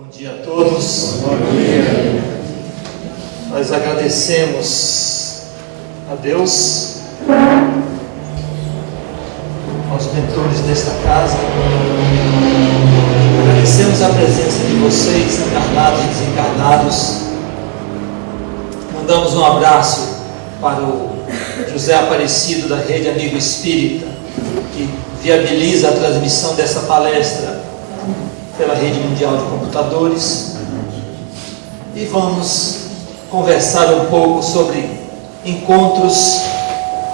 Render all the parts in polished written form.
Bom dia a todos. Bom dia. Nós agradecemos a Deus, aos mentores desta casa. Agradecemos a presença de vocês, encarnados e desencarnados. Mandamos um abraço para o José Aparecido da Rede Amigo Espírita, que viabiliza a transmissão dessa palestra pela Rede Mundial de Computadores. E vamos conversar um pouco sobre encontros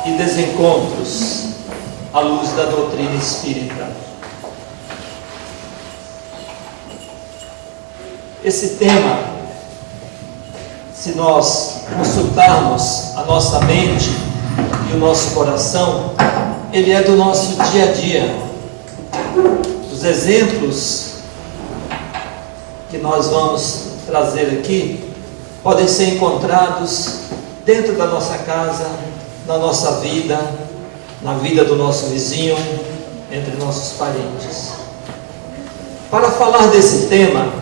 e desencontros à luz da doutrina espírita. Esse tema, se nós consultarmos a nossa mente e o nosso coração, ele é do nosso dia a dia. Os exemplos que nós vamos trazer aqui podem ser encontrados dentro da nossa casa, na nossa vida, na vida do nosso vizinho, entre nossos parentes. Para falar desse tema,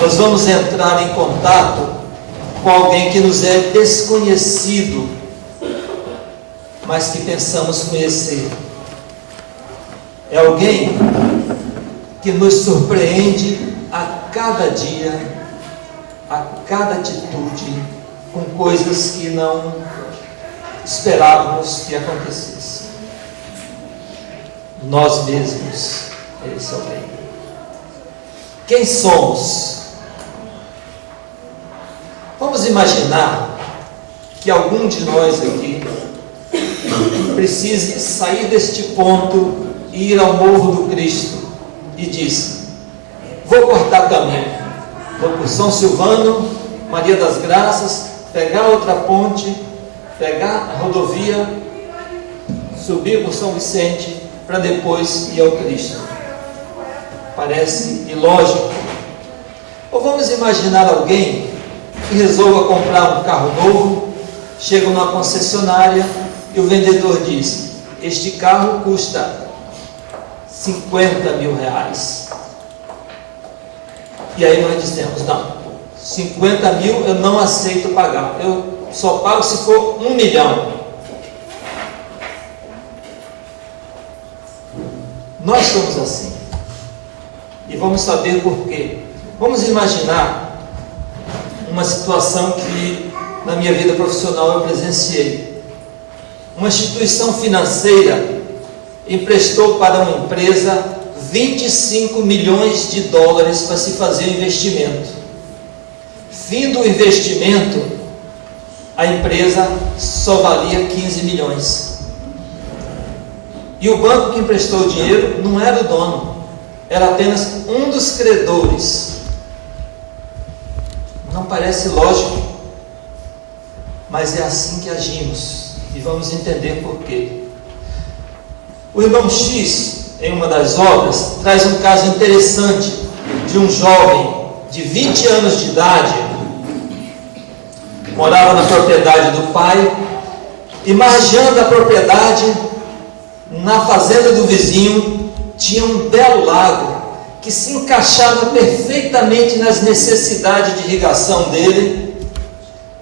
nós vamos entrar em contato com alguém que nos é desconhecido, mas que pensamos conhecer. É alguém que nos surpreende a cada dia, a cada atitude, com coisas que não esperávamos que acontecessem. Nós mesmos, esse é o bem. Quem somos? Vamos imaginar que algum de nós aqui precise sair deste ponto e ir ao Morro do Cristo e diz: vou cortar caminho, vou por São Silvano, Maria das Graças, pegar outra ponte, pegar a rodovia, subir por São Vicente, para depois ir ao Cristo. Parece ilógico. Ou vamos imaginar alguém que resolva comprar um carro novo, chega numa concessionária e o vendedor diz: este carro custa 50 mil reais. E aí nós dizemos: não, 50 mil eu não aceito pagar, eu só pago se for 1 milhão. Nós somos assim, e vamos saber por quê. Vamos imaginar uma situação que na minha vida profissional eu presenciei. Uma instituição financeira emprestou para uma empresa 25 milhões de dólares para se fazer o investimento. Fim do investimento, a empresa só valia 15 milhões. E o banco que emprestou o dinheiro não era o dono, era apenas um dos credores. Não parece lógico, mas é assim que agimos, e vamos entender por quê. O irmão X, em uma das obras, traz um caso interessante de um jovem de 20 anos de idade, morava na propriedade do pai, e margeando a propriedade, na fazenda do vizinho, tinha um belo lago, que se encaixava perfeitamente nas necessidades de irrigação dele.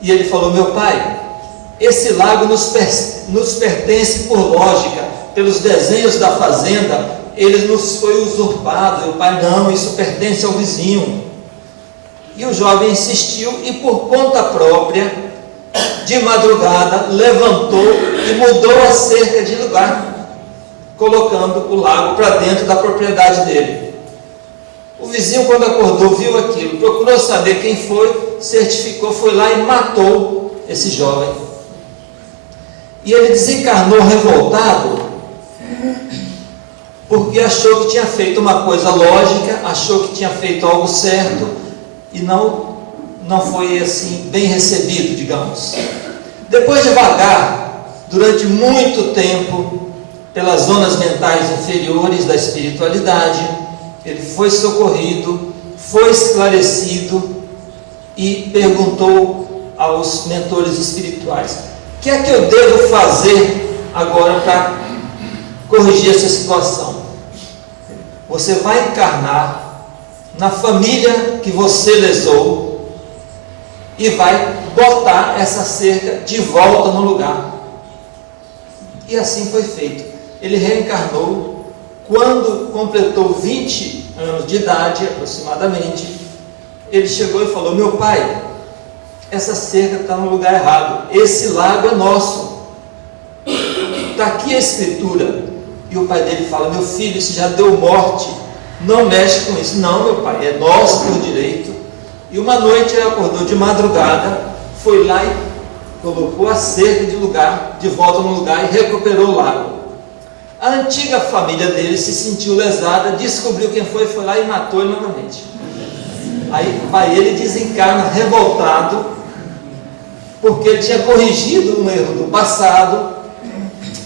E ele falou: meu pai, esse lago nos pertence por lógica, pelos desenhos da fazenda, ele nos foi usurpado. E o pai: não, isso pertence ao vizinho. E o jovem insistiu e, por conta própria, de madrugada, levantou e mudou a cerca de lugar, colocando o lago para dentro da propriedade dele. O vizinho, quando acordou, viu aquilo, procurou saber quem foi, certificou, foi lá e matou esse jovem. E ele desencarnou revoltado, porque achou que tinha feito uma coisa lógica, achou que tinha feito algo certo, e não foi assim bem recebido, digamos. Depois de vagar durante muito tempo pelas zonas mentais inferiores da espiritualidade, ele foi socorrido, foi esclarecido e perguntou aos mentores espirituais: o que é que eu devo fazer agora para corrigir essa situação? Você vai encarnar na família que você lesou e vai botar essa cerca de volta no lugar. E assim foi feito. Ele reencarnou quando completou 20 anos de idade, aproximadamente. Ele chegou e falou: meu pai, essa cerca está no lugar errado, esse lago é nosso, está aqui a escritura. E o pai dele fala: meu filho, isso já deu morte, não mexe com isso. Não, meu pai, é nosso por direito. E uma noite ele acordou de madrugada, foi lá e colocou a cerca de volta no lugar e recuperou o lago. A antiga família dele se sentiu lesada, descobriu quem foi lá e matou ele novamente. Aí vai ele desencarna revoltado, porque ele tinha corrigido um erro do passado,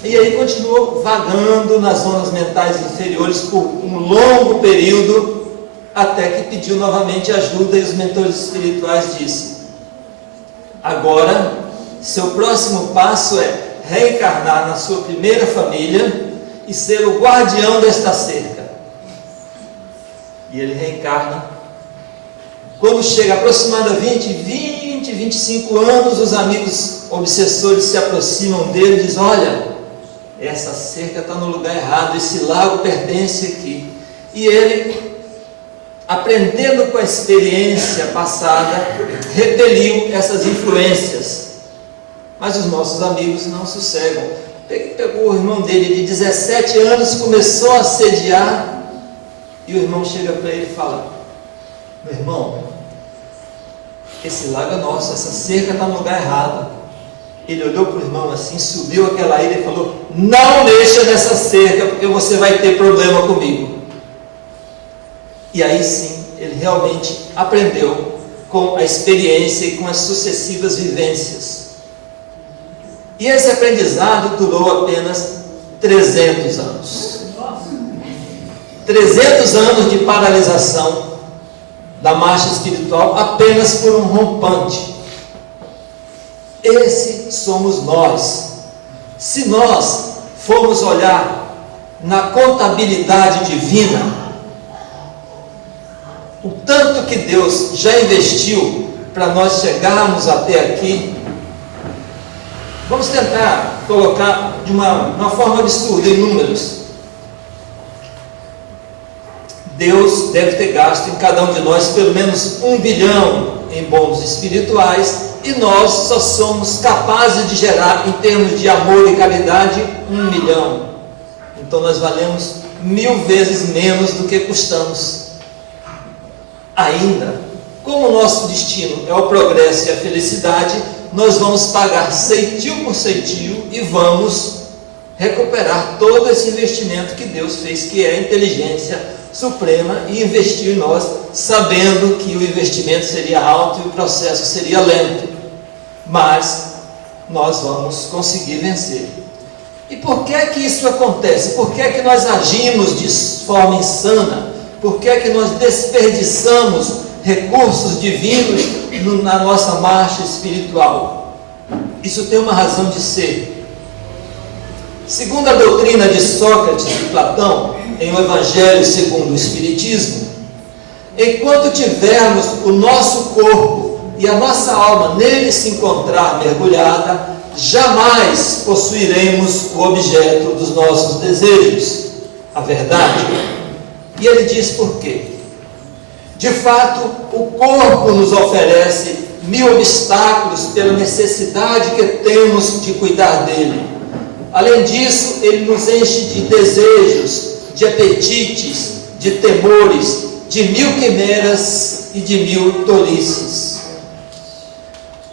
e aí continuou vagando nas zonas mentais inferiores por um longo período, até que pediu novamente ajuda, e os mentores espirituais disseram: agora, seu próximo passo é reencarnar na sua primeira família e ser o guardião desta cerca. E ele reencarna. Quando chega aproximadamente 25 anos, os amigos obsessores se aproximam dele e dizem: olha, essa cerca está no lugar errado, esse lago pertence aqui. E ele, aprendendo com a experiência passada, repeliu essas influências. Mas os nossos amigos não sossegam. Pegou o irmão dele de 17 anos, começou a assediar, e o irmão chega para ele e fala: meu irmão, esse lago é nosso, essa cerca está no lugar errado. Ele olhou para o irmão assim, subiu aquela ilha e falou: não mexa nessa cerca, porque você vai ter problema comigo. E aí sim, ele realmente aprendeu com a experiência e com as sucessivas vivências. E esse aprendizado durou apenas 300 anos. 300 anos de paralisação da marcha espiritual apenas por um rompante. Esse somos nós. Se nós formos olhar na contabilidade divina, o tanto que Deus já investiu para nós chegarmos até aqui, vamos tentar colocar de uma forma absurda em números. Deus deve ter gasto em cada um de nós pelo menos 1 bilhão em bônus espirituais, e nós só somos capazes de gerar, em termos de amor e caridade, 1 milhão. Então nós valemos 1000 vezes menos do que custamos. Ainda, como o nosso destino é o progresso e a felicidade, nós vamos pagar ceitil por ceitil e vamos recuperar todo esse investimento que Deus fez, que é a inteligência suprema, e investiu em nós, sabendo que o investimento seria alto e o processo seria lento, mas nós vamos conseguir vencer. E por que é que isso acontece? Por que é que nós agimos de forma insana? Por que é que nós desperdiçamos recursos divinos na nossa marcha espiritual? Isso tem uma razão de ser. Segundo a doutrina de Sócrates e Platão, em O Evangelho segundo o Espiritismo, enquanto tivermos o nosso corpo e a nossa alma nele se encontrar mergulhada, jamais possuiremos o objeto dos nossos desejos, a verdade. E ele diz por quê? De fato, o corpo nos oferece 1000 obstáculos pela necessidade que temos de cuidar dele. Além disso, ele nos enche de desejos, de apetites, de temores, de 1000 quimeras e de 1000 tolices.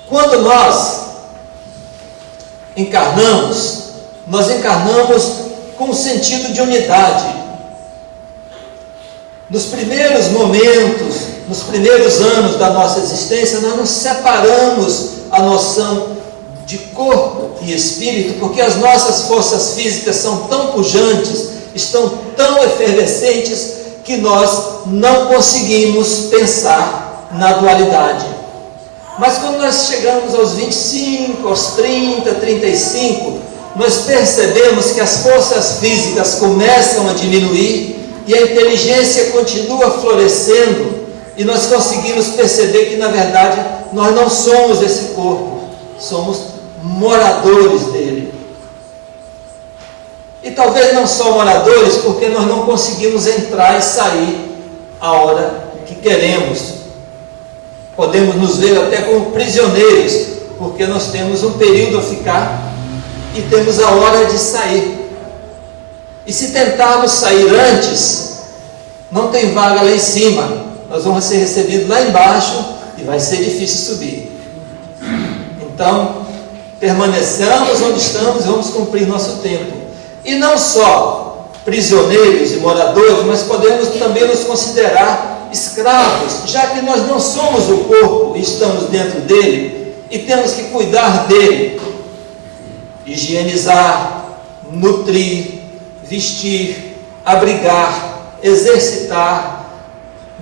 Quando nós encarnamos com um sentido de unidade. Nos primeiros momentos, nos primeiros anos da nossa existência, nós nos separamos a noção de corpo e espírito, porque as nossas forças físicas são tão pujantes, estão tão efervescentes, que nós não conseguimos pensar na dualidade. Mas quando nós chegamos aos 25, aos 30, 35, nós percebemos que as forças físicas começam a diminuir, e a inteligência continua florescendo, e nós conseguimos perceber que, na verdade, nós não somos esse corpo, somos moradores dele. E talvez não só moradores, porque nós não conseguimos entrar e sair a hora que queremos. Podemos nos ver até como prisioneiros, porque nós temos um período a ficar e temos a hora de sair. E se tentarmos sair antes, não tem vaga lá em cima, nós vamos ser recebidos lá embaixo e vai ser difícil subir. Então, permaneçamos onde estamos e vamos cumprir nosso tempo. E não só prisioneiros e moradores, mas podemos também nos considerar escravos, já que nós não somos o corpo e estamos dentro dele, e temos que cuidar dele, higienizar, nutrir, vestir, abrigar, exercitar,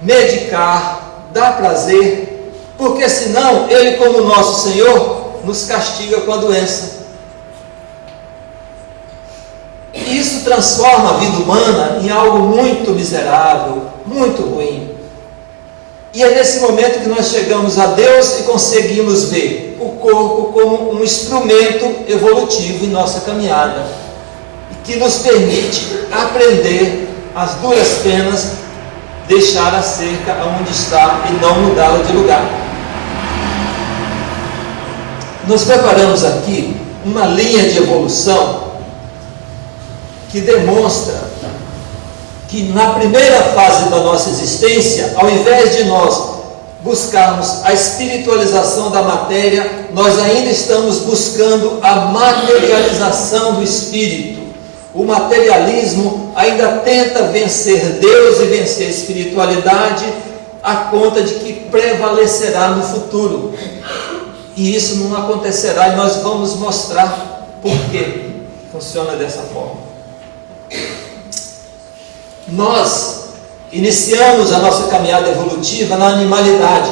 medicar, dar prazer, porque senão ele, como nosso Senhor, nos castiga com a doença. E isso transforma a vida humana em algo muito miserável, muito ruim. E é nesse momento que nós chegamos a Deus e conseguimos ver o corpo como um instrumento evolutivo em nossa caminhada, que nos permite aprender as duras penas, deixar a cerca onde está e não mudá-la de lugar. Nós preparamos aqui uma linha de evolução que demonstra que na primeira fase da nossa existência, ao invés de nós buscarmos a espiritualização da matéria, nós ainda estamos buscando a materialização do espírito. O materialismo ainda tenta vencer Deus e vencer a espiritualidade a conta de que prevalecerá no futuro. E isso não acontecerá, e nós vamos mostrar por que funciona dessa forma. Nós iniciamos a nossa caminhada evolutiva na animalidade.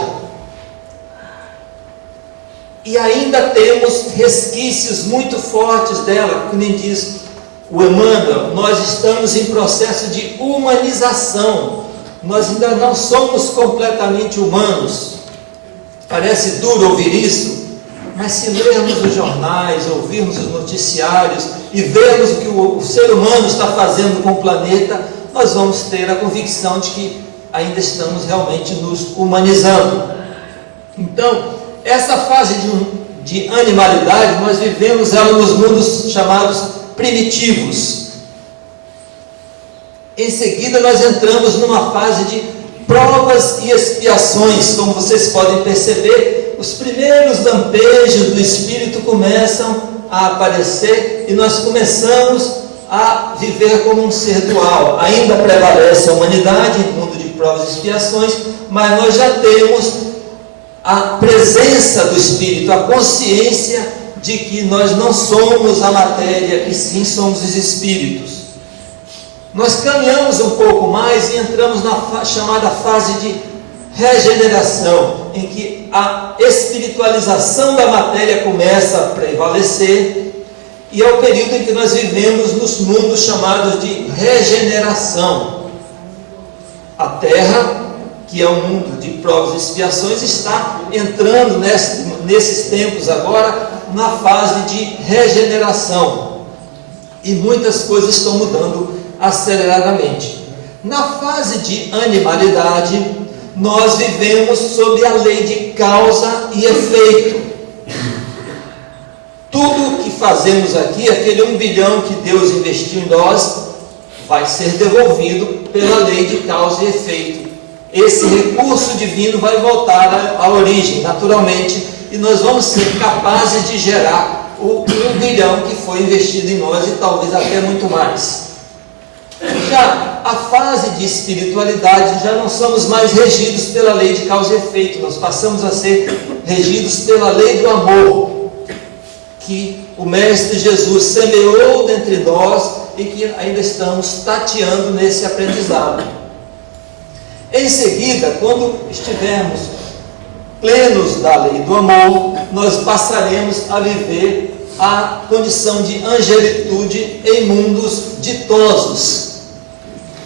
E ainda temos resquícios muito fortes dela, como diz o Emmanuel, nós estamos em processo de humanização. Nós ainda não somos completamente humanos. Parece duro ouvir isso, mas se lermos os jornais, ouvirmos os noticiários e vermos o que o ser humano está fazendo com o planeta, nós vamos ter a convicção de que ainda estamos realmente nos humanizando. Então, essa fase de animalidade, nós vivemos ela nos mundos chamados primitivos. Em seguida, nós entramos numa fase de provas e expiações. Como vocês podem perceber, os primeiros lampejos do Espírito começam a aparecer e nós começamos a viver como um ser dual. Ainda prevalece a humanidade, mundo de provas e expiações, mas nós já temos a presença do Espírito, a consciência de que nós não somos a matéria, e sim somos os Espíritos. Nós caminhamos um pouco mais e entramos na chamada fase de regeneração, em que a espiritualização da matéria começa a prevalecer, e é o período em que nós vivemos nos mundos chamados de regeneração. A Terra, que é um mundo de provas e expiações, está entrando nesses tempos agora na fase de regeneração, e muitas coisas estão mudando aceleradamente. Na fase de animalidade, nós vivemos sob a lei de causa e efeito. Tudo que fazemos aqui, aquele 1 bilhão que Deus investiu em nós, vai ser devolvido pela lei de causa e efeito. Esse recurso divino vai voltar à origem, naturalmente, e nós vamos ser capazes de gerar o 1 bilhão que foi investido em nós, e talvez até muito mais. Já a fase de espiritualidade, já não somos mais regidos pela lei de causa e efeito, nós passamos a ser regidos pela lei do amor, que o Mestre Jesus semeou dentre nós e que ainda estamos tateando nesse aprendizado. Em seguida, quando estivermos plenos da lei do amor, nós passaremos a viver a condição de angelitude em mundos ditosos.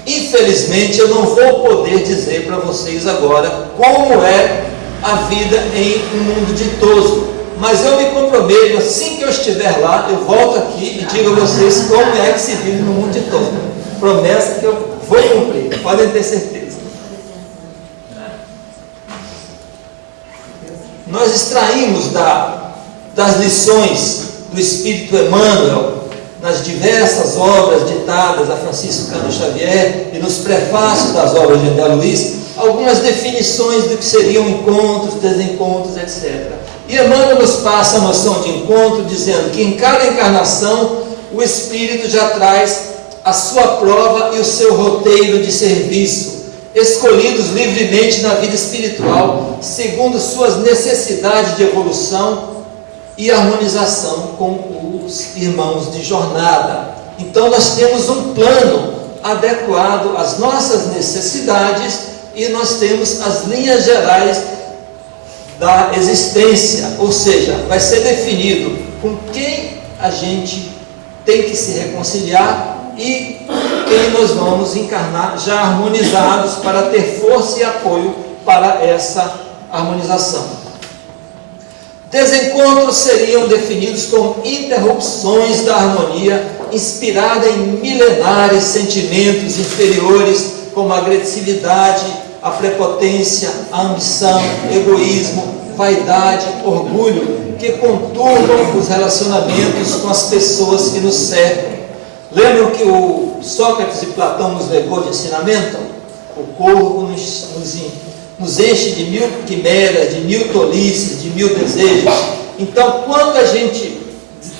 Infelizmente, eu não vou poder dizer para vocês agora como é a vida em um mundo ditoso, mas eu me comprometo, assim que eu estiver lá, eu volto aqui e digo a vocês como é que se vive no mundo ditoso. Promessa que eu vou cumprir, podem ter certeza. Nós extraímos das lições do Espírito Emmanuel, nas diversas obras ditadas a Francisco Cândido Xavier e nos prefácios das obras de André Luiz, algumas definições do que seriam encontros, desencontros, etc. E Emmanuel nos passa a noção de encontro, dizendo que em cada encarnação o Espírito já traz a sua prova e o seu roteiro de serviço, escolhidos livremente na vida espiritual, segundo suas necessidades de evolução e harmonização com os irmãos de jornada. Então nós temos um plano adequado às nossas necessidades e nós temos as linhas gerais da existência, ou seja, vai ser definido com quem a gente tem que se reconciliar e quem nós vamos encarnar já harmonizados para ter força e apoio para essa harmonização. Desencontros seriam definidos como interrupções da harmonia inspirada em milenares sentimentos inferiores como a agressividade, a prepotência, a ambição, egoísmo, vaidade, orgulho, que conturbam os relacionamentos com as pessoas que nos cercam. Lembram que o Sócrates e Platão nos legou de ensinamento? O corpo nos enche de mil quimeras, de mil tolices, de mil desejos. Então, quando a gente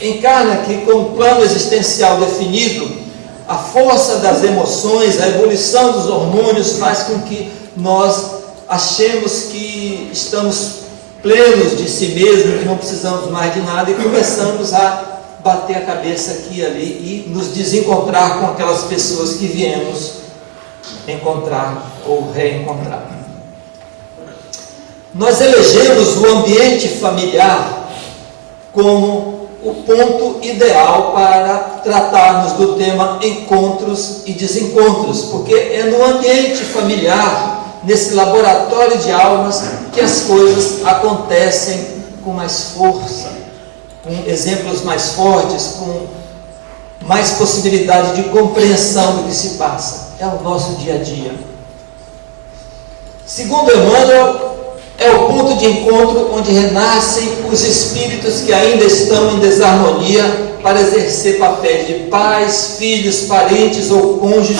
encarna aqui com um plano existencial definido, a força das emoções, a ebulição dos hormônios faz com que nós achemos que estamos plenos de si mesmos, que não precisamos mais de nada e começamos a bater a cabeça aqui e ali e nos desencontrar com aquelas pessoas que viemos encontrar ou reencontrar. Nós elegemos o ambiente familiar como o ponto ideal para tratarmos do tema encontros e desencontros, porque é no ambiente familiar, nesse laboratório de almas, que as coisas acontecem com mais força, com exemplos mais fortes, com mais possibilidade de compreensão do que se passa. É o nosso dia a dia. Segundo Emmanuel, é o ponto de encontro onde renascem os espíritos que ainda estão em desarmonia para exercer papéis de pais, filhos, parentes ou cônjuges,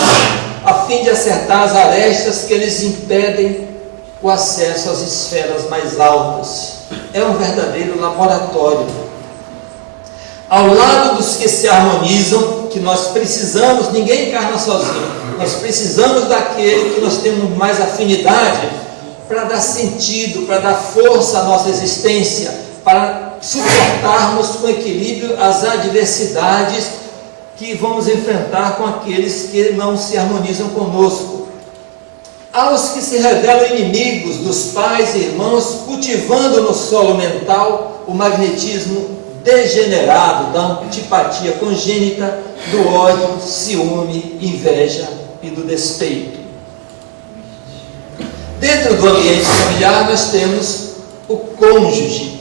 a fim de acertar as arestas que lhes impedem o acesso às esferas mais altas. É um verdadeiro laboratório. Ao lado dos que se harmonizam, que nós precisamos, ninguém encarna sozinho, nós precisamos daquele que nós temos mais afinidade para dar sentido, para dar força à nossa existência, para suportarmos com equilíbrio as adversidades que vamos enfrentar com aqueles que não se harmonizam conosco. Aos que se revelam inimigos dos pais e irmãos, cultivando no solo mental o magnetismo degenerado da antipatia congênita, do ódio, ciúme, inveja e do despeito. Dentro do ambiente familiar nós temos o cônjuge.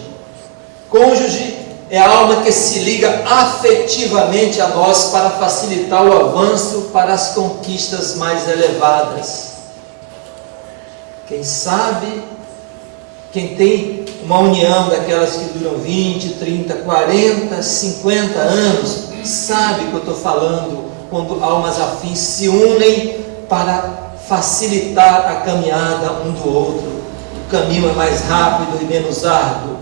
Cônjuge é a alma que se liga afetivamente a nós para facilitar o avanço para as conquistas mais elevadas. Quem sabe, quem tem uma união daquelas que duram 20, 30, 40, 50 anos, sabe o que eu estou falando, quando almas afins se unem para facilitar a caminhada um do outro. O caminho é mais rápido e menos árduo.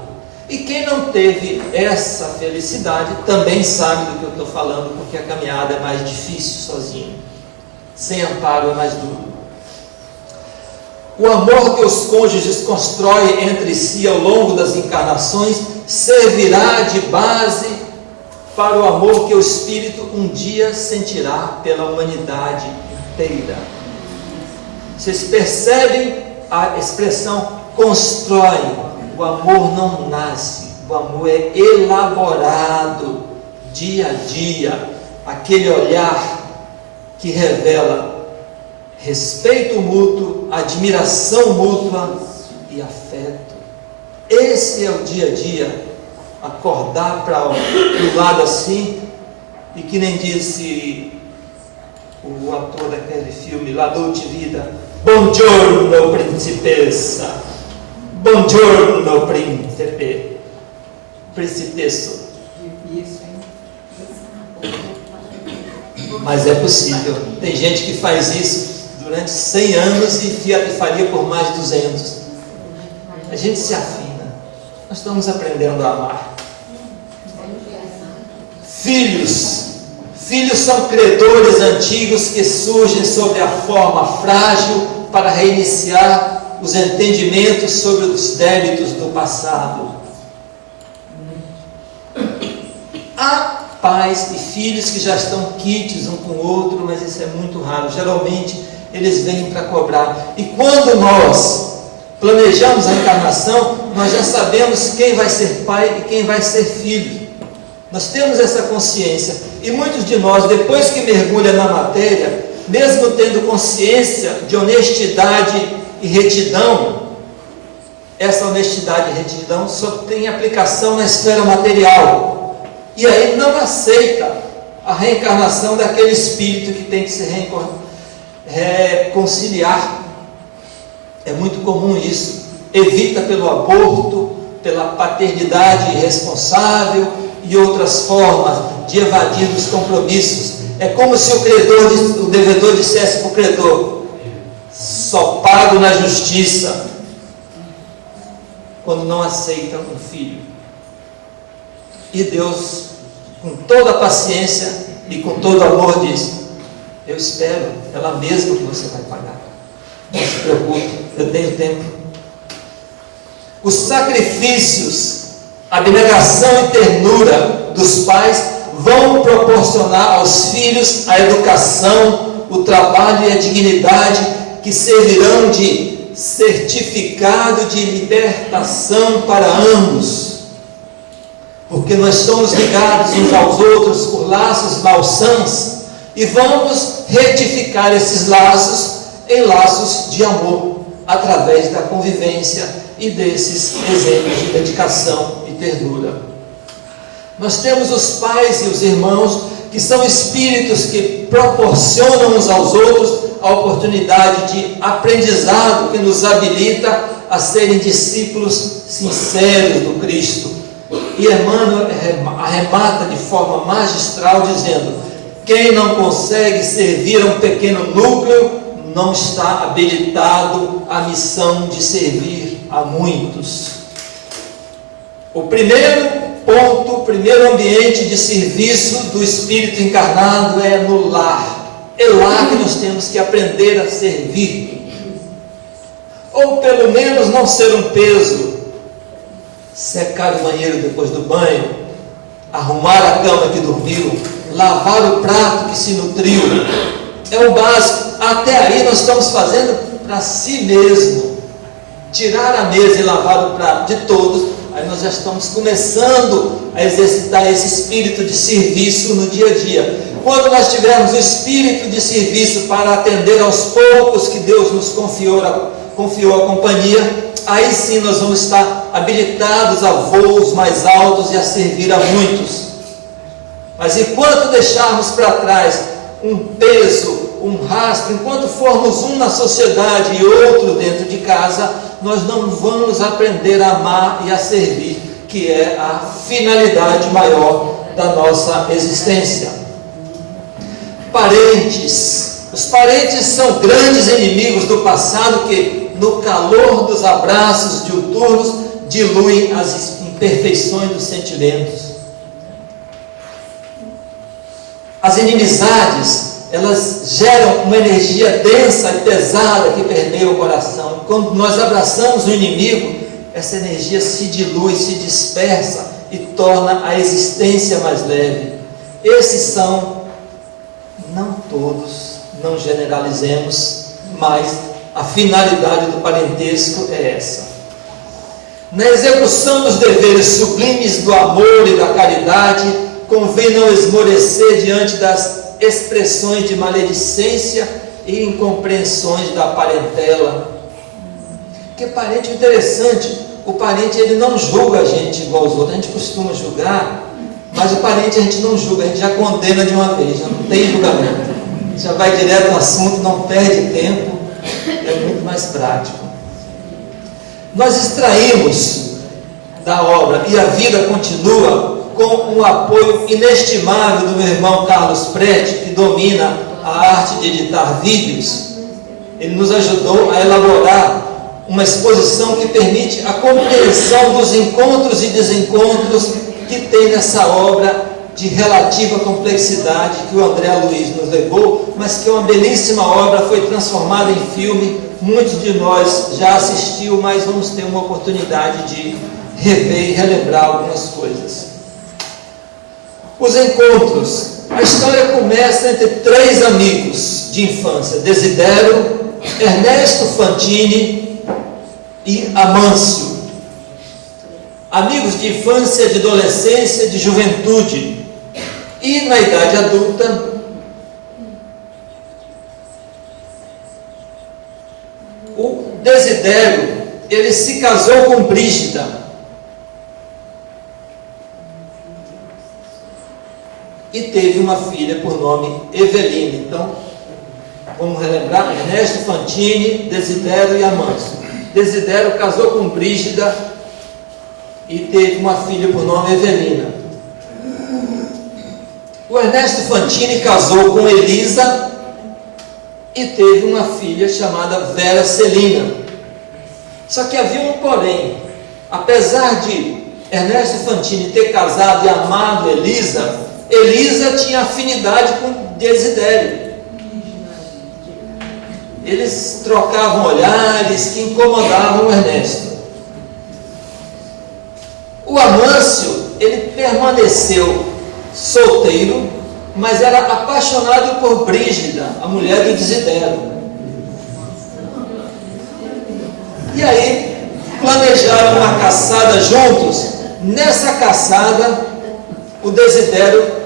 E quem não teve essa felicidade também sabe do que eu estou falando, porque a caminhada é mais difícil sozinho. Sem amparo é mais duro. O amor que os cônjuges constroem entre si ao longo das encarnações servirá de base para o amor que o Espírito um dia sentirá pela humanidade inteira. Vocês percebem a expressão constrói? O amor não nasce, o amor é elaborado dia a dia, aquele olhar que revela respeito mútuo, admiração mútua e afeto. Esse é o dia a dia, acordar para o lado assim, e que nem disse o ator daquele filme, La Dolce Vita: Buongiorno principessa, buongiorno príncipe, principesso. Mas é possível. Tem gente que faz isso durante 100 anos e faria por mais de 200. A gente se afina. Nós estamos aprendendo a amar. Filhos são credores antigos que surgem sob a forma frágil para reiniciar os entendimentos sobre os débitos do passado. Há pais e filhos que já estão quites um com o outro, mas isso é muito raro. Geralmente eles vêm para cobrar. E quando nós planejamos a encarnação, nós já sabemos quem vai ser pai e quem vai ser filho. Nós temos essa consciência. E muitos de nós, depois que mergulha na matéria, mesmo tendo consciência de honestidade e retidão, essa honestidade e retidão só tem aplicação na esfera material. E aí não aceita a reencarnação daquele espírito que tem que se reconciliar. É muito comum isso. Evita pelo aborto, pela paternidade irresponsável e outras formas de evadir os compromissos. É como se o devedor dissesse para o credor: só pago na justiça, quando não aceita um filho. E Deus, com toda a paciência e com todo o amor, diz: eu espero, ela mesma que você vai pagar. Não se preocupe, eu tenho tempo. Os sacrifícios, a abnegação e ternura dos pais vão proporcionar aos filhos a educação, o trabalho e a dignidade que servirão de certificado de libertação para ambos. Porque nós somos ligados uns aos outros por laços malsãos e vamos retificar esses laços em laços de amor, através da convivência e desses exemplos de dedicação e ternura. Nós temos os pais e os irmãos, que são espíritos que proporcionam uns aos outros a oportunidade de aprendizado que nos habilita a serem discípulos sinceros do Cristo. E Emmanuel arremata de forma magistral dizendo: quem não consegue servir a um pequeno núcleo não está habilitado à missão de servir a muitos. O primeiro ponto, o primeiro ambiente de serviço do espírito encarnado é no lar. É lá que nós temos que aprender a servir, ou pelo menos não ser um peso. Secar o banheiro depois do banho, arrumar a cama que dormiu, lavar o prato que se nutriu, é o básico. Até aí nós estamos fazendo para si mesmo. Tirar a mesa e lavar o prato de todos, aí nós já estamos começando a exercitar esse espírito de serviço no dia a dia. Quando nós tivermos o espírito de serviço para atender aos poucos que Deus nos confiou a companhia, aí sim nós vamos estar habilitados a voos mais altos e a servir a muitos. Mas enquanto deixarmos para trás um peso, um rastro, enquanto formos um na sociedade e outro dentro de casa, nós não vamos aprender a amar e a servir, que é a finalidade maior da nossa existência. Parentes. Os parentes são grandes inimigos do passado que, no calor dos abraços diuturnos, diluem as imperfeições dos sentimentos. As inimizades, elas geram uma energia densa e pesada que permeia o coração. Quando nós abraçamos o inimigo, essa energia se dilui, se dispersa e torna a existência mais leve. Esses são, não todos, não generalizemos, mas a finalidade do parentesco é essa. Na execução dos deveres sublimes do amor e da caridade, convém não esmorecer diante das expressões de maledicência e incompreensões da parentela. Porque parente é interessante, o parente ele não julga a gente igual aos outros, a gente costuma julgar, mas o parente a gente não julga, a gente já condena de uma vez, já não tem julgamento, já vai direto ao assunto, não perde tempo, é muito mais prático. Nós extraímos da obra E a Vida Continua com um apoio inestimável do meu irmão Carlos Prete, que domina a arte de editar vídeos. Ele nos ajudou a elaborar uma exposição que permite a compreensão dos encontros e desencontros que tem nessa obra de relativa complexidade que o André Luiz nos levou, mas que é uma belíssima obra, foi transformada em filme. Muitos de nós já assistiu, mas vamos ter uma oportunidade de rever e relembrar algumas coisas. Os encontros. A história começa entre 3 amigos de infância: Desidério, Ernesto Fantini e Amâncio. Amigos de infância, de adolescência, de juventude. E na idade adulta, o Desidério, ele se casou com Brígida. E teve uma filha por nome Evelina. Então, vamos relembrar: Ernesto Fantini, Desidério e Amâncio. Desidério casou com Brígida e teve uma filha por nome Evelina. O Ernesto Fantini casou com Elisa e teve uma filha chamada Vera Celina. Só que havia um porém. Apesar de Ernesto Fantini ter casado e amado Elisa, Elisa tinha afinidade com Desidério. Eles trocavam olhares que incomodavam o Ernesto. O Amâncio, ele permaneceu solteiro, mas era apaixonado por Brígida, a mulher de Desidério. E aí, planejaram uma caçada juntos. Nessa caçada, o Desidério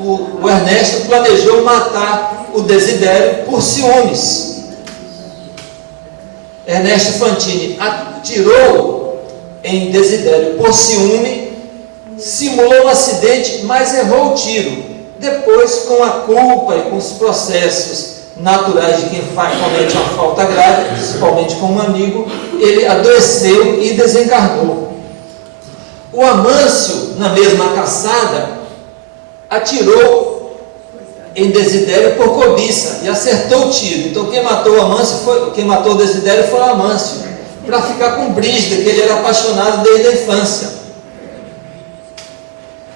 o Ernesto planejou matar o Desidério por ciúmes. Ernesto Fantini atirou em Desidério por ciúme, simulou um acidente, mas errou o tiro. Depois, com a culpa e com os processos naturais de quem comete uma falta grave, principalmente com um amigo, ele adoeceu e desencarnou. O Amâncio, na mesma caçada, atirou em Desidério por cobiça e acertou o tiro. Então quem matou o Desidério foi o Amâncio, para ficar com Brígida, que ele era apaixonado desde a infância.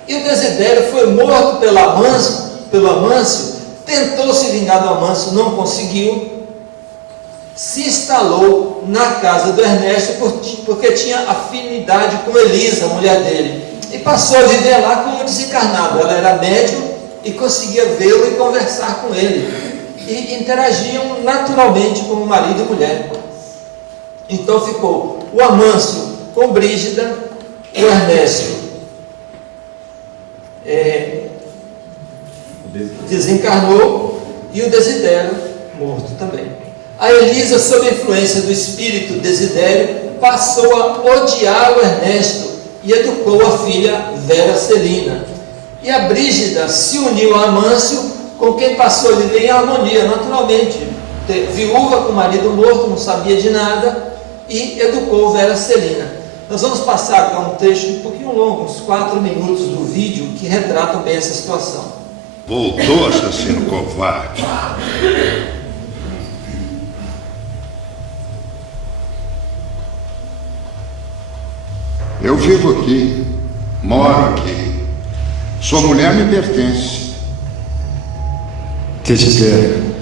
E o Desidério foi morto pelo Amâncio, tentou se vingar do Amâncio, não conseguiu, se instalou na casa do Ernesto, porque tinha afinidade com Elisa, a mulher dele, e passou a viver lá como desencarnado. Ela era médium e conseguia vê-lo e conversar com ele, e interagiam naturalmente como marido e mulher. Então ficou o Amâncio com Brígida, o Ernesto desencarnou e o Desidério morto também. A Elisa, sob a influência do espírito Desidério, passou a odiar o Ernesto e educou a filha Vera Celina. E a Brígida se uniu a Amâncio, com quem passou a viver em harmonia, naturalmente. Viúva com o marido morto, não sabia de nada, e educou Vera Celina. Nós vamos passar agora um trecho um pouquinho longo, uns 4 minutos do vídeo, que retratam bem essa situação. Voltou, assassino covarde. Eu vivo aqui, moro aqui. Sua mulher me pertence. Desidério,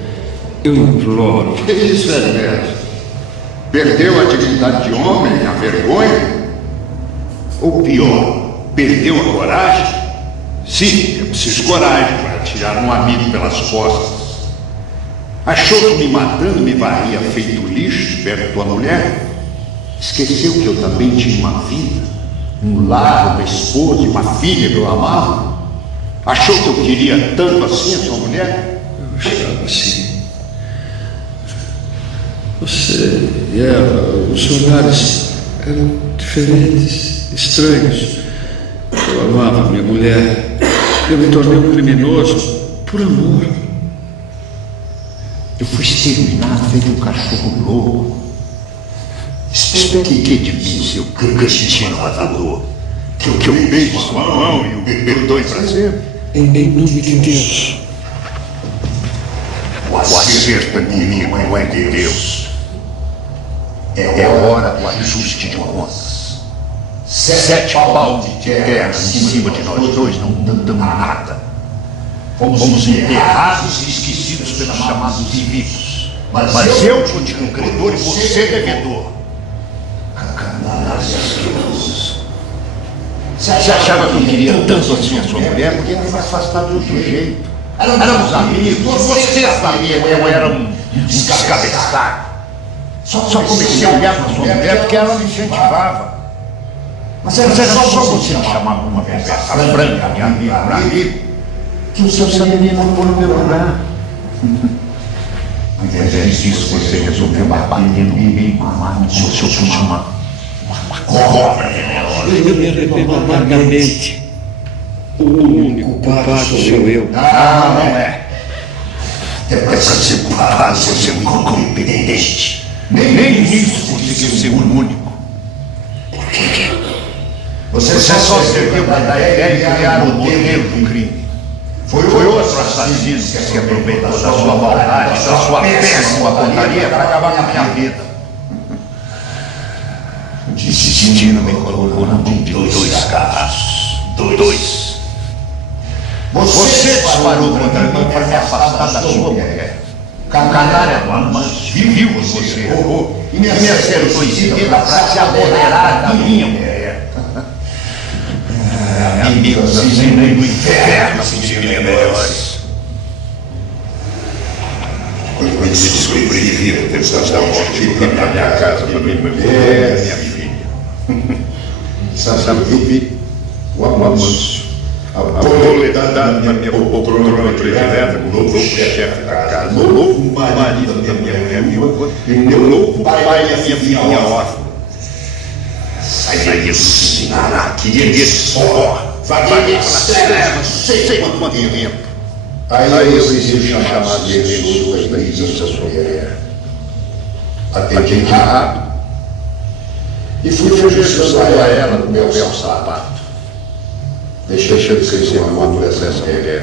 eu imploro. Que isso, Ernesto? Perdeu a dignidade de homem, a vergonha? Ou pior, perdeu a coragem? Sim, é preciso coragem para tirar um amigo pelas costas. Achou que me matando me varia feito lixo perto da tua mulher? Esqueceu que eu também tinha uma vida, um lar, uma esposa e uma filha que eu amava? Achou que eu queria tanto assim a sua mulher? Eu já assim. Você e ela, os olhares eram diferentes, estranhos. Eu amava minha mulher. Eu me tornei um criminoso por amor. Eu fui exterminado feito um cachorro louco. Espero que de mim, seu cretino matador, que eu beijo sua mão e o perdoe para sempre. Em nome de Deus. O acerto inimigo não é de Deus. É hora do ajuste de contas. 7 palmos de terra em cima de nós dois não dão nada. Fomos enterrados e esquecidos pelos chamados vivos. Mas eu continuo credor e você devedor. Você achava que eu queria tanto assim a sua mulher porque ia me afastar do outro jeito. Éramos amigos, você sabia que eu era um descabeçado. Só comecei a olhar para sua mulher porque ela me incentivava. Mas era só você me chamar para uma conversa franca de amigo para amigo que o seu saberia não pôr no meu lugar. Ao invés disso, você resolveu bater no meio como se eu fosse uma cobra venenosa. Eu me arrependo amargamente. O único culpado sou eu. Não é. É para ser culpado, você é um incompetente. Nem nisso conseguiu ser o único. Você só serviu para dar ideia e criar o modelo do crime. Foi outro assassino que se aproveitou da sua maldade, da sua péssima pontaria para acabar com a minha vida. O destino me colocou na mão de 2 carrascos. 2. Você disparou contra mim para me afastar da sua mulher. Canária do amante, viu que você errou e me acertou em seguida para se apoderar da minha mulher. Amigos assim nem no inferno se diriam melhores. Quando me descobri vivo depois da morte, fui para minha casa para ver minha mulher e minha filha. Sabe o que eu vi? O amante. Apoletado na minha poltrona predileta com o novo chefe da casa, o novo marido da minha mulher viúva e o novo pai da minha filhinha órfã. Saí alucinado, queria só. Vaguei pelas trevas, sei quanto tempo. Aí eu recebi chamar de Jesus da igreja da sua mulher. Atendi rápido e fui oferecendo a ela no meu belo sapato. Deixando crescer o amor dessa mulher.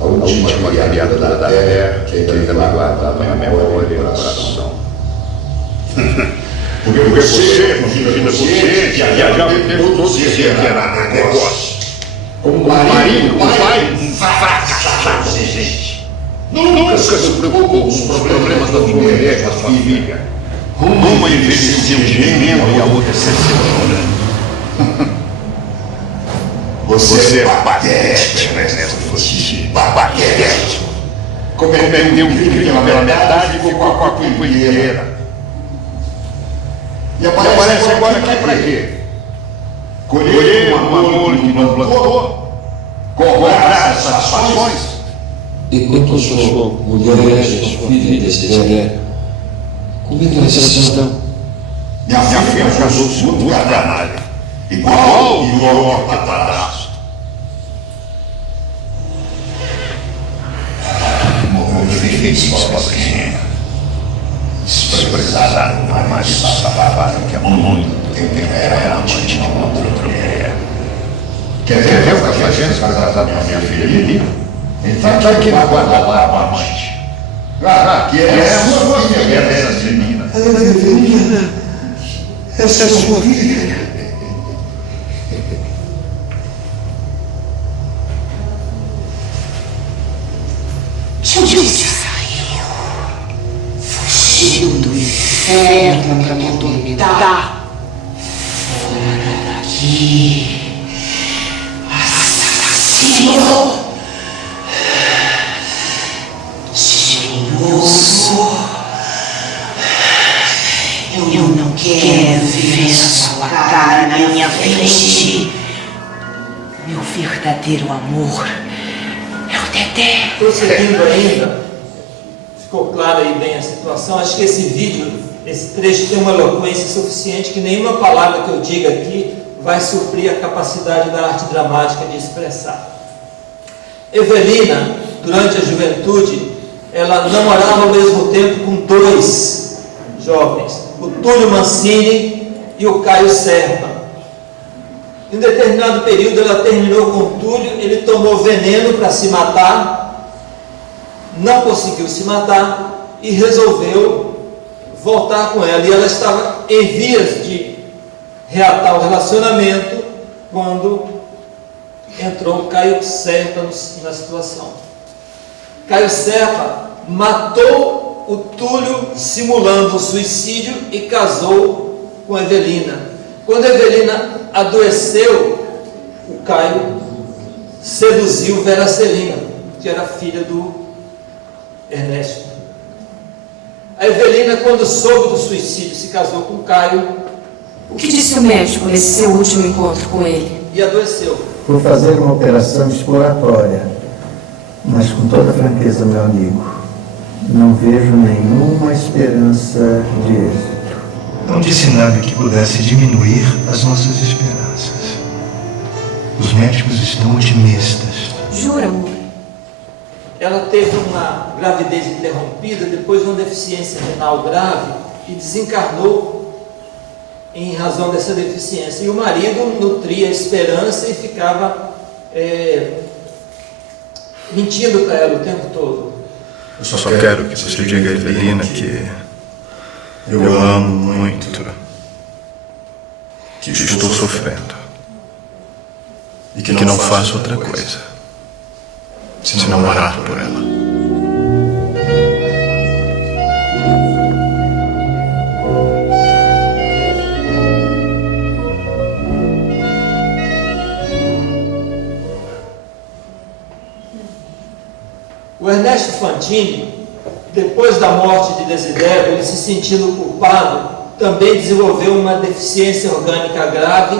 A última criada da terra que ainda me guardava na memória e no coração. Porque você, filha, você viajava o tempo todo dizia que era negócio. Como marido, pai, um fracassado, gente. Nunca se preocupou com os problemas da sua mulher, da sua filha. Uma envelheceu gemendo e a outra se chorando. Você é patético, Ernesto Foti. Patético. Cometeu um crime pela metade e ficou com a culpa inteira. E aparece agora aqui para quê? Colher um amor que não plantou? Cobrar satisfações? Enquanto a sua mulher e a sua filha estiverem, como é que elas estão? Minha filha casou-se com outra canalha. Igual e pior que padrasto. Morreu feliz, pobrezinha. Desprezaram o marido, sabaram que há muito tempo era amante de outra mulher. Quer ver o cafajeste para casar com a minha filha Lili? Então aqui na guarda lá com a amante. Que é a sua filha, essa menina. Essa é a sua filha. Tio saiu, fugiu do inferno para me atormentar. Fora daqui, assassino, tinhoso. Eu não quero ver a sua cara na minha frente. Meu verdadeiro amor é o Dedé. Prosseguindo ainda, ficou clara aí bem a situação. Acho que esse vídeo, esse trecho tem uma eloquência suficiente que nenhuma palavra que eu diga aqui vai suprir a capacidade da arte dramática de expressar. Evelina, durante a juventude, ela namorava ao mesmo tempo com dois jovens, o Túlio Mancini e o Caio Serpa. Em um determinado período ela terminou com o Túlio, ele tomou veneno para se matar, não conseguiu se matar e resolveu voltar com ela. E ela estava em vias de reatar o relacionamento quando entrou o Caio Serpa na situação. Caio Serpa matou o Túlio simulando o suicídio e casou com Evelina. Quando Evelina adoeceu, o Caio seduziu Vera Celina, que era filha do Ernesto. A Evelina, quando soube do suicídio, se casou com o Caio. O que disse o médico nesse seu último encontro com ele? E adoeceu. Vou fazer uma operação exploratória, mas com toda franqueza, meu amigo, não vejo nenhuma esperança de êxito. Não disse nada que pudesse diminuir as nossas esperanças. Os médicos estão otimistas. Jura, amor? Ela teve uma gravidez interrompida depois de uma deficiência renal grave e desencarnou em razão dessa deficiência. E o marido nutria esperança e ficava mentindo para ela o tempo todo. Eu só quero que você diga a Evelina que eu amo muito, que estou sofrendo e que não faço outra coisa senão orar por ela. O Ernesto Fantini, depois da morte de Desidério, ele se sentindo culpado, também desenvolveu uma deficiência orgânica grave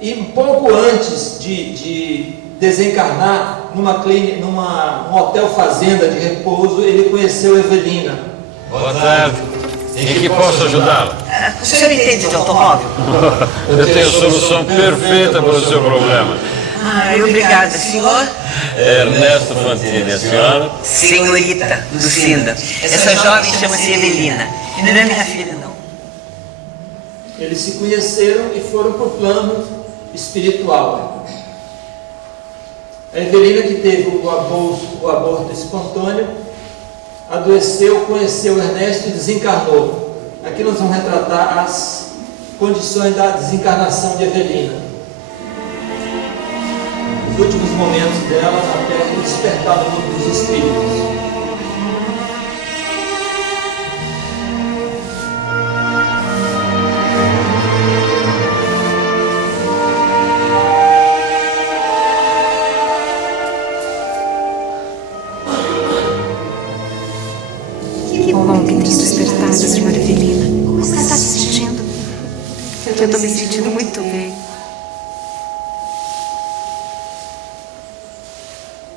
e um pouco antes de desencarnar, num hotel fazenda de repouso, ele conheceu Evelina. Boa tarde. Em que posso ajudá-la? O senhor entende de automóvel? Eu tenho a solução perfeita para o seu problema. Obrigada, senhor. Ernesto Fantini, a senhora? Senhorita Lucinda. Essa jovem chama-se Evelina. E não é minha filha, não. Eles se conheceram e foram para o plano espiritual. A Evelina, que teve o aborto espontâneo, adoeceu, conheceu o Ernesto e desencarnou. Aqui nós vamos retratar as condições da desencarnação de Evelina. Os últimos momentos dela até o despertar no mundo dos espíritos. Que bom que nos despertado, senhora Evelina. Como você está se sentindo? Eu estou me sentindo muito bem.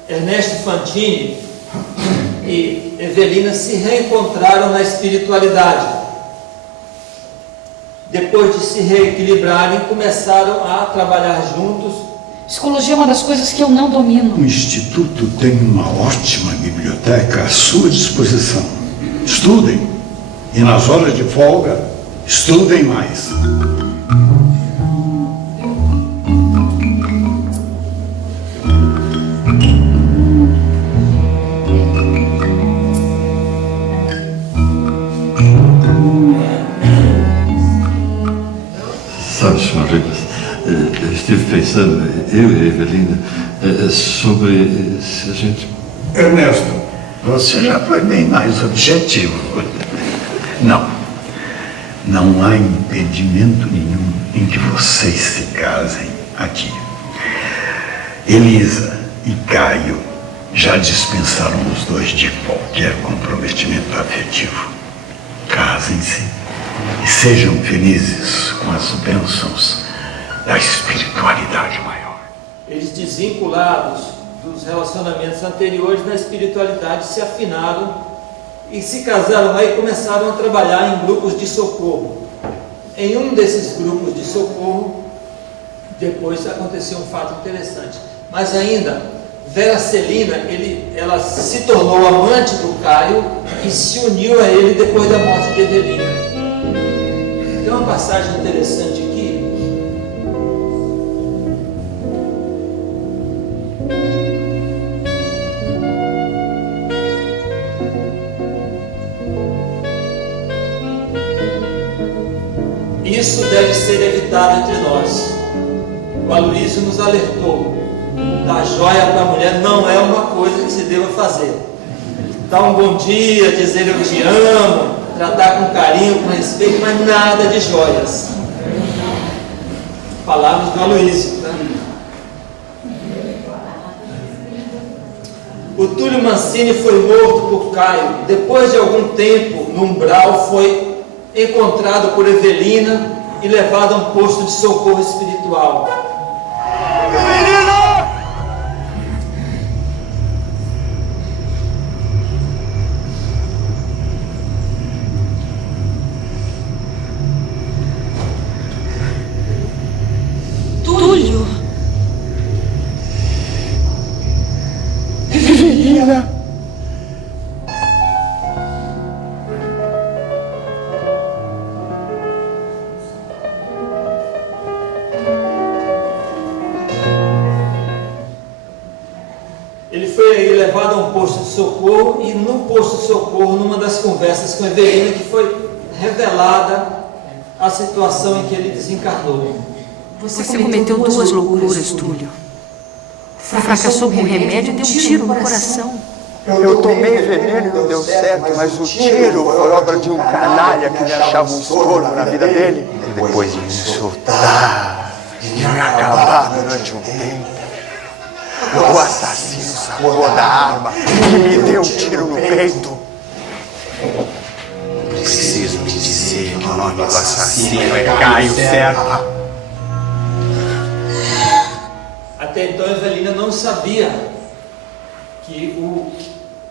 Ernesto Fantini e Evelina se reencontraram na espiritualidade. Depois de se reequilibrarem, começaram a trabalhar juntos. Psicologia é uma das coisas que eu não domino. O Instituto tem uma ótima biblioteca à sua disposição. Estudem. E nas horas de folga, estudem mais. Sabe, Sr. Rivas, eu estive pensando, eu e a Evelina, sobre se a gente... Ernesto, você já foi bem mais objetivo. Não há impedimento nenhum em que vocês se casem aqui. Elisa e Caio já dispensaram os dois de qualquer comprometimento afetivo. Casem-se e sejam felizes com as bênçãos da espiritualidade maior. Eles, desvinculados dos relacionamentos anteriores na espiritualidade se afinaram e se casaram lá e começaram a trabalhar em grupos de socorro. Em um desses grupos de socorro, depois aconteceu um fato interessante. Mas ainda, Vera Celina, ela se tornou amante do Caio e se uniu a ele depois da morte de Evelina. Tem uma passagem interessante aqui. Isso deve ser evitado entre nós. O Aloysio nos alertou. Dar joia para a mulher não é uma coisa que se deva fazer. Dar um bom dia, dizer eu te amo, tratar com carinho, com respeito, mas nada de joias. Palavras do Aloysio, tá? O Túlio Mancini foi morto por Caio. Depois de algum tempo, no umbral, foi encontrado por Evelina e levado a um posto de socorro espiritual. Evelina! Túlio! Evelina! Ele foi aí levado a um posto de socorro e no posto de socorro, numa das conversas com Evelina, que foi revelada a situação em que ele desencarnou. Você cometeu duas loucuras, Túlio. Fracassou com o remédio e deu um tiro no coração. Eu tomei veneno e não deu certo, mas o tiro foi obra de um canalha que me achava um estorvo na vida dele. Depois de me insultar, de me acabar durante um tempo, o assassino sacou da arma e me deu um tiro no peito. Preciso me dizer que o nome do assassino é Caio Serpa. Até então, Evelina não sabia que o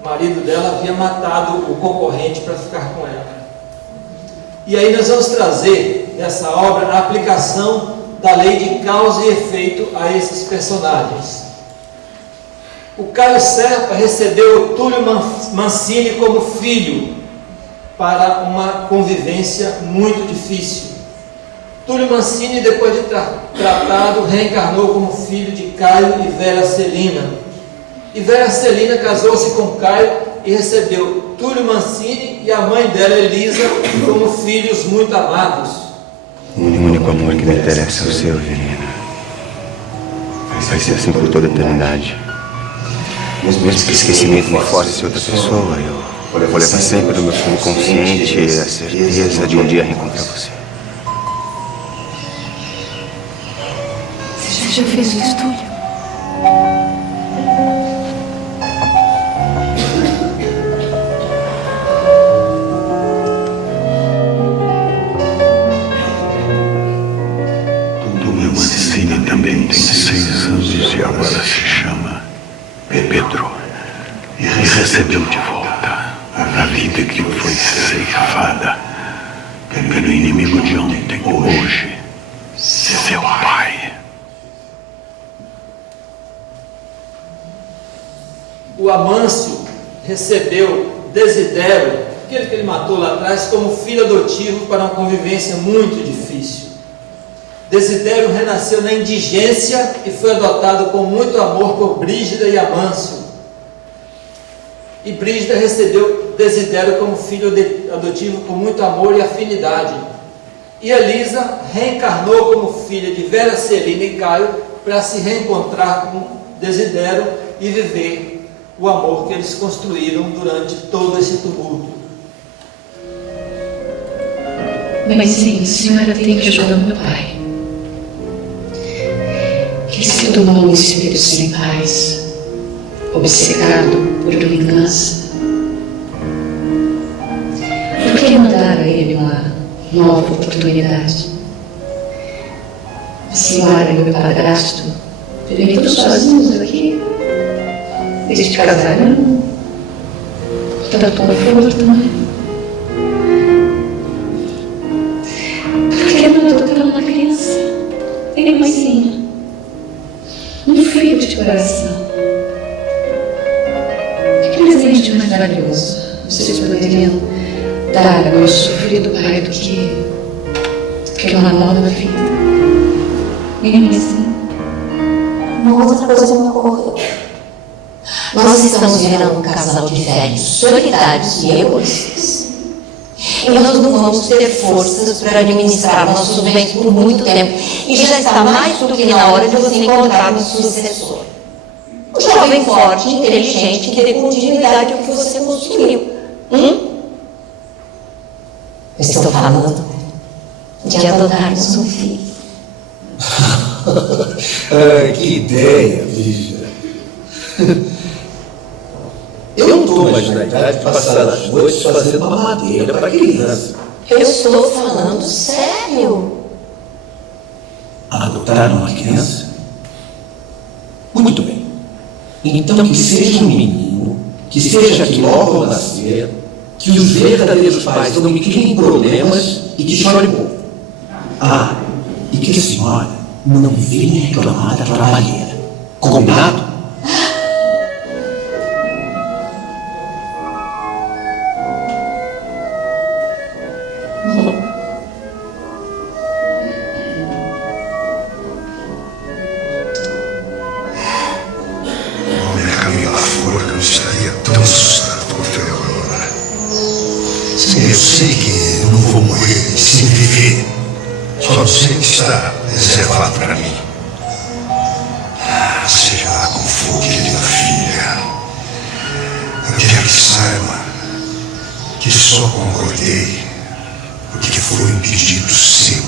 marido dela havia matado o concorrente para ficar com ela. E aí nós vamos trazer nessa obra a aplicação da lei de causa e efeito a esses personagens. O Caio Serpa recebeu o Túlio Mancini como filho para uma convivência muito difícil. Túlio Mancini, depois de tratado, reencarnou como filho de Caio e Vera Celina. E Vera Celina casou-se com Caio e recebeu Túlio Mancini e a mãe dela, Elisa, como filhos muito amados. O único amor que me interessa é o seu, Evelina. Vai ser assim por toda a eternidade. Mesmo que o esquecimento me force ser outra pessoa, eu vou levar sempre no meu subconsciente a certeza de um dia reencontrar você. Seja feliz, Túlio. Túlio Mancini também tem 6 anos e agora se chama Pedro. E recebeu de volta a vida que foi ceifada pelo inimigo de ontem, hoje, seu pai. O Amâncio recebeu Desidério, aquele que ele matou lá atrás, como filho adotivo para uma convivência muito difícil. Desidério renasceu na indigência e foi adotado com muito amor por Brígida e Amâncio. E Brígida recebeu Desidério como filho adotivo com muito amor e afinidade. E Elisa reencarnou como filha de Vera Celina e Caio para se reencontrar com Desidério e viver o amor que eles construíram durante todo esse tumulto. Mas sim, a senhora tem que ajudar meu pai. Ele se tornou um espírito sem paz, obcecado por vingança. Por que não dar a ele uma nova oportunidade? A senhora e o meu padrasto vivem todos sozinhos aqui. Este casarão, tanto conforto, não é? Por que não adotar uma criança? Bem mãezinha. Um filho de coração. Que presente mais valioso vocês poderiam dar ao meu sofrido pai do que uma nova vida? Bem mãezinha. Uma outra coisa me ocorreu. Nós estamos virando um casal de velhos solitários e egoístas. E nós não vamos ter forças para administrar nossos bens por muito tempo. E já está mais do que na hora de você encontrar um sucessor. Um jovem forte, inteligente, que dê continuidade ao que você construiu. Eu estou falando de adotarmos um filho. Que ideia, Lígia. Eu não estou mais na idade de passar as noites fazendo mamadeira para criança. Eu estou falando sério. Adotar uma criança? Muito bem. Então que seja um menino, que seja que logo ao nascer, que os verdadeiros pais não me criem problemas e que chore pouco. Ah, e que a senhora não venha reclamar da trabalheira. Combinado? Eu sei que não vou morrer sem viver. Só sei que está reservado para mim. Seja lá como for, querida filha, eu quero que saiba que só concordei porque foi um pedido seu.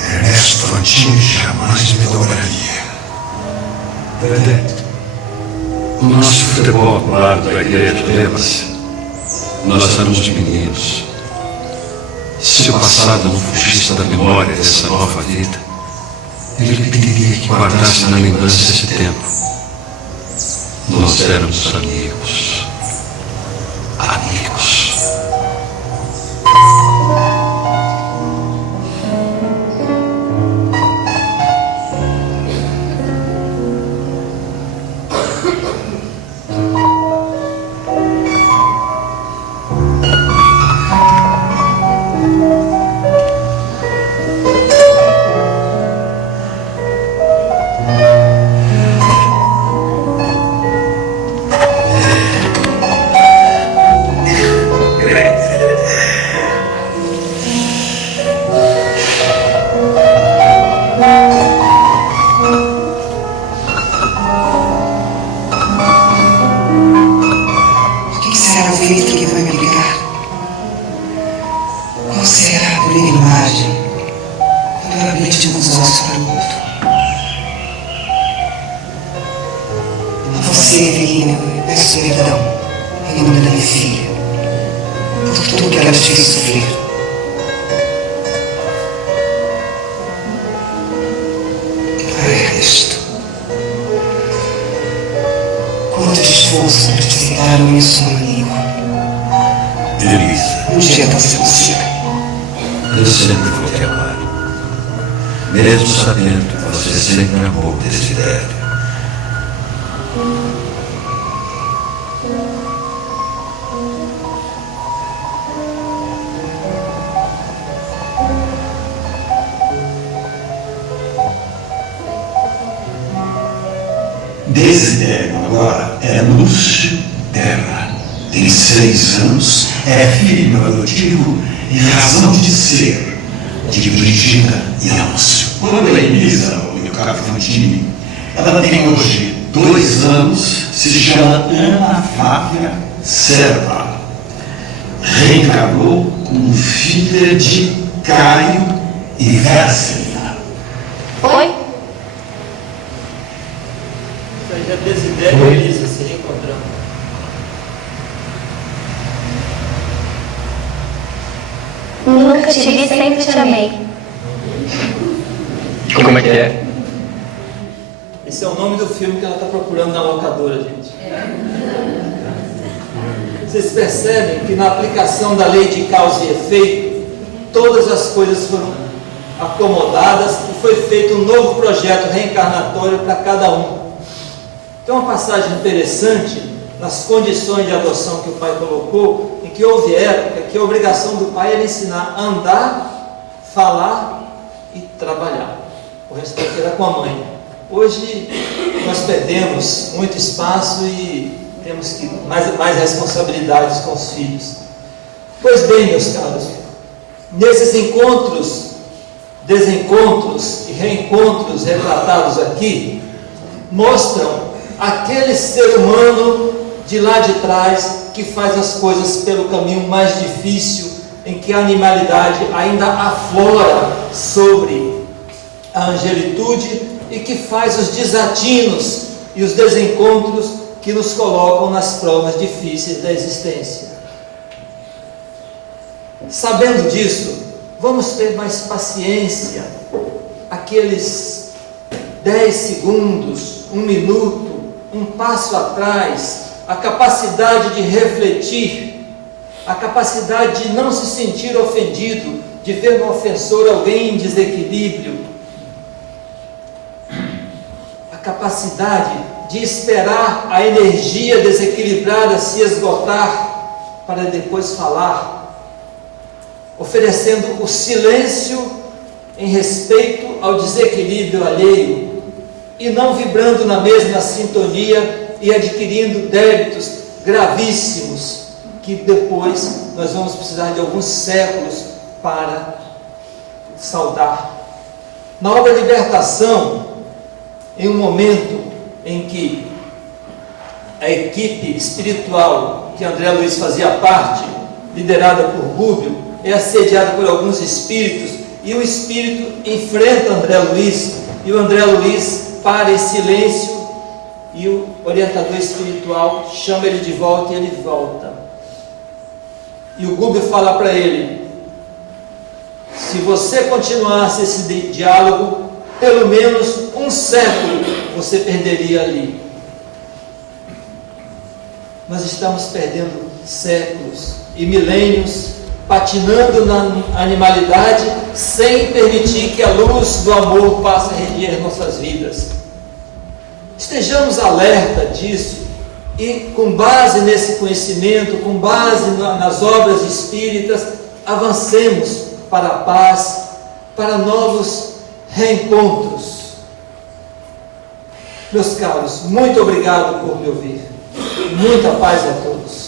Ernesto Fantini jamais me dobraria. Verdade. O nosso futebol claro da igreja, lembra-se? Nós éramos meninos. Se o passado não fugisse da memória dessa nova vida, ele pediria que guardasse na lembrança esse tempo. Nós éramos amigos. Amigos. Eu sempre vou te amar, mesmo sabendo que você sempre amou o Desidério. Desidério agora é Lúcio Terra. Tem 6 anos, é filho adotivo e razão de ser de Brigida e Lúcio. Quando a Elisa, o Capo Fantini, ela tem hoje 2 anos, se chama Ana Flávia Serva. Reencarnou como filha de Caio e Vercelina. Oi? Seja Desidério e Elisa se reencontrando. Nunca te vi, sempre te amei. Como é que é? Esse é o nome do filme que ela está procurando na locadora, gente. Vocês percebem que na aplicação da lei de causa e efeito, todas as coisas foram acomodadas e foi feito um novo projeto reencarnatório para cada um. Tem uma passagem interessante nas condições de adoção que o pai colocou, em que houve época que a obrigação do pai era ensinar a andar, falar e trabalhar. O restante era com a mãe. Hoje nós perdemos muito espaço e temos que mais responsabilidades com os filhos. Pois bem, meus caros, nesses encontros, desencontros e reencontros retratados aqui, mostram aquele ser humano de lá de trás que faz as coisas pelo caminho mais difícil, em que a animalidade ainda aflora sobre a angelitude e que faz os desatinos e os desencontros que nos colocam nas provas difíceis da existência. Sabendo disso, vamos ter mais paciência, aqueles 10 segundos, 1 minuto, um passo atrás, a capacidade de refletir, a capacidade de não se sentir ofendido, de ver no ofensor alguém em desequilíbrio, a capacidade de esperar a energia desequilibrada se esgotar para depois falar, oferecendo o silêncio em respeito ao desequilíbrio alheio e não vibrando na mesma sintonia e adquirindo débitos gravíssimos que depois nós vamos precisar de alguns séculos para saldar. Na obra Libertação, em um momento em que a equipe espiritual que André Luiz fazia parte, liderada por Rúbio, é assediada por alguns espíritos, e o espírito enfrenta André Luiz, e o André Luiz para em silêncio, e o orientador espiritual chama ele de volta e ele volta. E o Rúbio fala para ele: se você continuasse esse diálogo, pelo menos um século você perderia ali. Nós estamos perdendo séculos e milênios, patinando na animalidade, sem permitir que a luz do amor passe a reger nossas vidas. Estejamos alerta disso e, com base nesse conhecimento, com base nas obras espíritas, avancemos para a paz, para novos reencontros. Meus caros, muito obrigado por me ouvir. Muita paz a todos.